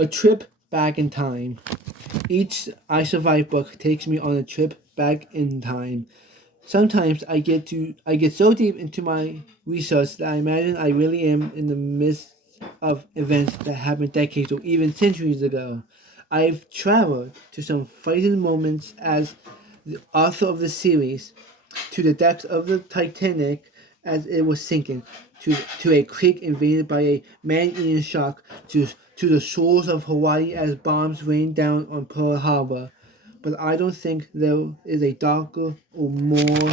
A trip back in time. Each I Survive book takes me on a trip back in time. Sometimes I get so deep into my research that I imagine I really am in the midst of events that happened decades or even centuries ago. I've traveled to some frightening moments as the author of the series, to the depths of the Titanic as it was sinking, to a creek invaded by a man-eating shark, to the shores of Hawaii as bombs rained down on Pearl Harbor. But I don't think there is a darker or more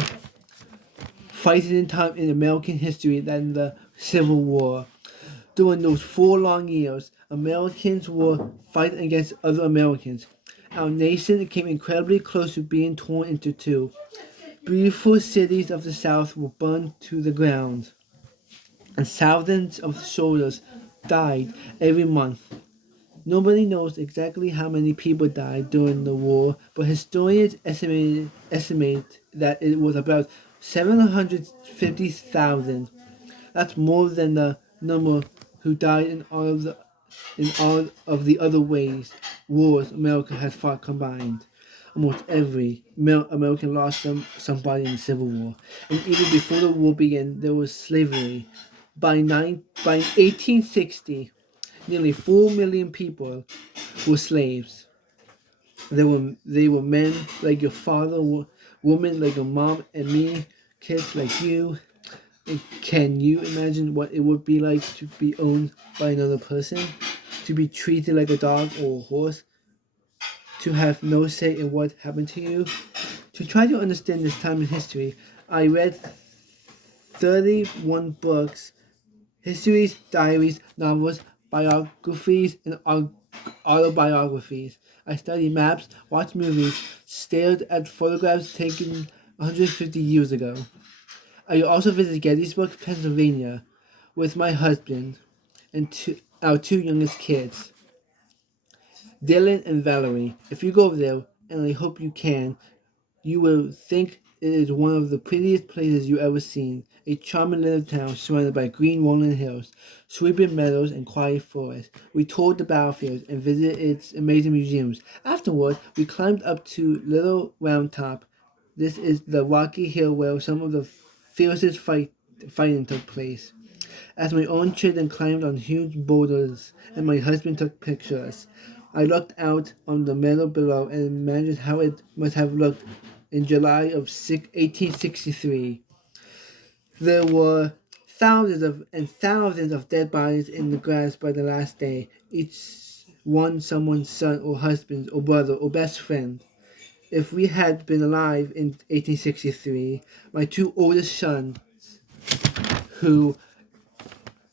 frightening time in American history than the Civil War. During those 4 long years, Americans were fighting against other Americans. Our nation came incredibly close to being torn into two. Beautiful cities of the South were burned to the ground, and thousands of soldiers died every month. Nobody knows exactly how many people died during the war, but historians estimate that it was about 750,000. That's more than the number who died in all of the other wars America has fought combined. Almost every American lost somebody in the Civil War, and even before the war began, there was slavery. By 1860, nearly 4 million people were slaves. They were men like your father, women like your mom and me, kids like you. And can you imagine what it would be like to be owned by another person? To be treated like a dog or a horse? To have no say in what happened to you? To try to understand this time in history, I read 31 books, histories, diaries, novels, biographies, and autobiographies. I studied maps, watched movies, stared at photographs taken 150 years ago. I also visited Gettysburg, Pennsylvania, with my husband and our two youngest kids, Dylan and Valerie. If you go there, and I hope you can, you will think it is one of the prettiest places you ever seen. A charming little town surrounded by green rolling hills, sweeping meadows, and quiet forests. We toured the battlefields and visited its amazing museums. Afterward, we climbed up to Little Round Top. This is the rocky hill where some of the fiercest fighting took place. As my own children climbed on huge boulders and my husband took pictures, I looked out on the meadow below and imagined how it must have looked in July of 1863. There were thousands of dead bodies in the grass by the last day, each one someone's son or husband or brother or best friend. If we had been alive in 1863, my two oldest sons, who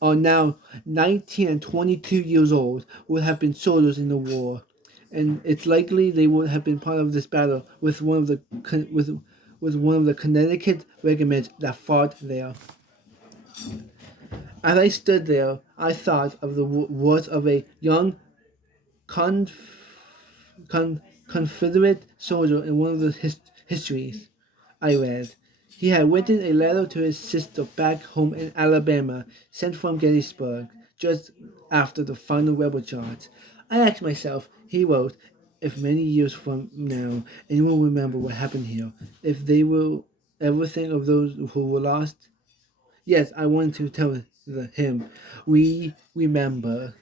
are now 19 and 22 years old, would have been soldiers in the war, and it's likely they would have been part of this battle with one of the Connecticut regiments that fought there. As I stood there, I thought of the words of a young Con- Confederate soldier in one of the histories I read. He had written a letter to his sister back home in Alabama, sent from Gettysburg, just after the final rebel charge. I asked myself, he wrote, if many years from now anyone will remember what happened here, if they will ever think of those who were lost. Yes, I wanted to tell him, we remember.